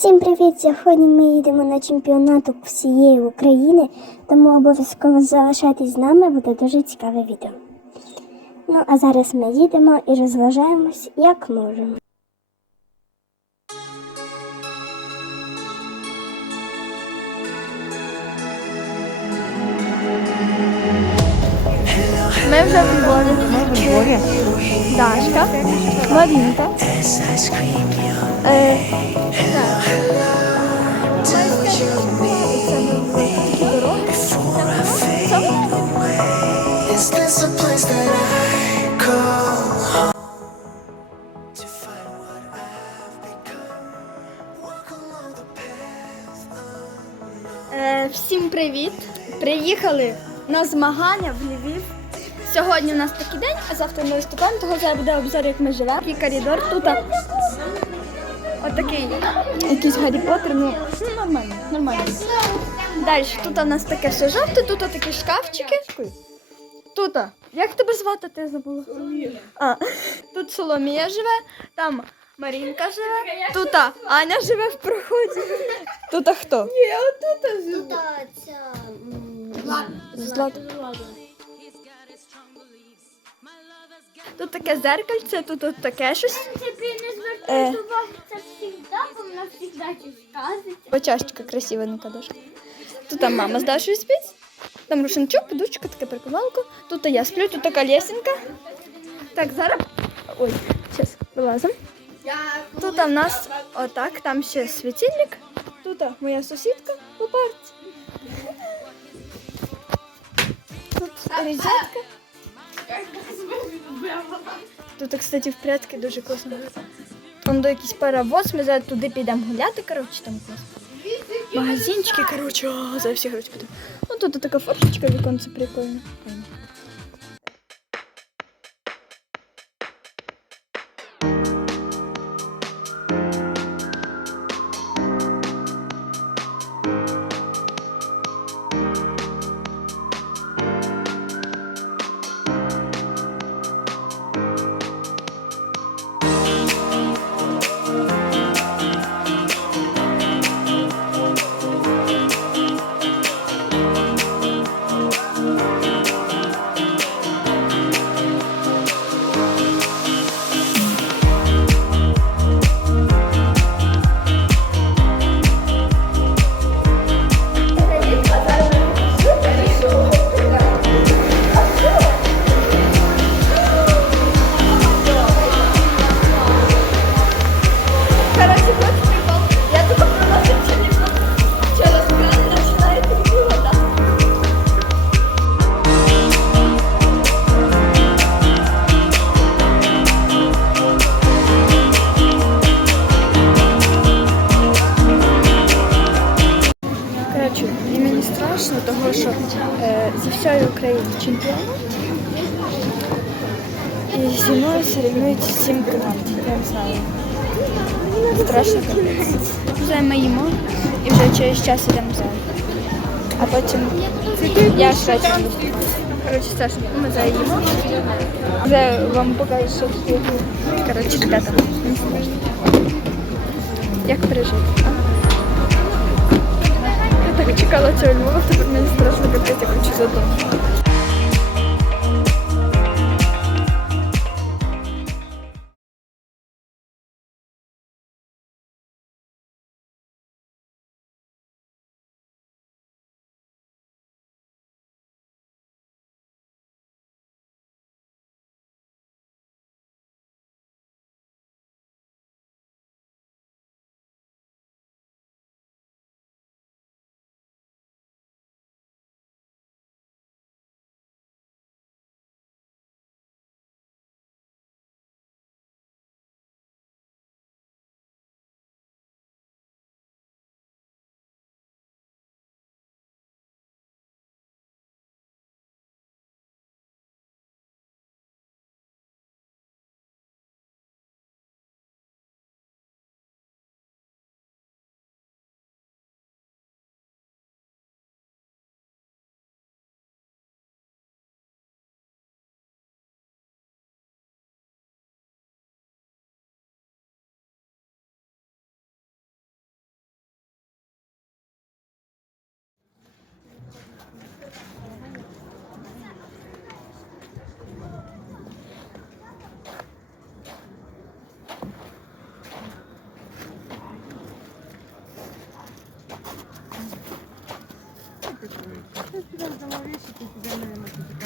Всім привіт! Сьогодні ми їдемо на чемпіонат всієї України, тому обов'язково залишайтесь з нами, буде дуже цікаве відео. Ну а зараз ми їдемо і розважаємось як можемо. Along the path Е, всім привіт! Приїхали на змагання в Львів. Сьогодні у нас такий день, а завтра ми виступаємо, того зараз буде обзор, як ми живемо. Такий коридор тут. Отакий якийсь Гаррі Поттер, ну, ну нормально, нормально. Далі, тут у нас таке все жовте, тут такі шкафчики. Тут, як тебе звати, ти забула? А, тут Соломія живе, там Марінка живе, тут Аня живе в проході. Тут хто? Злата. Тут таке зеркальце, тут, тут таке щось. Е. Почашечка красивенька дошка. Тут там мама з Дашою спить. Там рушничок, подушка, таке приколалко. Тут я сплю, тут така лесенка. Так, зараз. Ой, зараз вилазимо. Тут у нас отак, там ще світильник. Тут моя сусідка у парці. Тут розетка. Тут, кстати, в прятки дуже класно. Там до якийсь паровоз, ми зараз туди підемо гуляти, коротше, там класно. Магазинчики, коротше, за всі гроші підемо. Ну тут така форточка, віконце прикольне. Коротше, і мені страшно, того що е, зі всієї України чемпіонат. І зі мною соревнуються сім команд. Я не знаю. Страшно капець. Вже ми їмо і вже через час йдемо в зал. А потім я буду. Коротше, страшно. Ми зараз їмо. Вже вам покажу, що тут. Коротше, ребята, мені страшно. Як пережити? Так чекала цього Львова, тепер мені страшно капець, я хочу додому. Я сюда сдала вещи, ты тебя, наверное,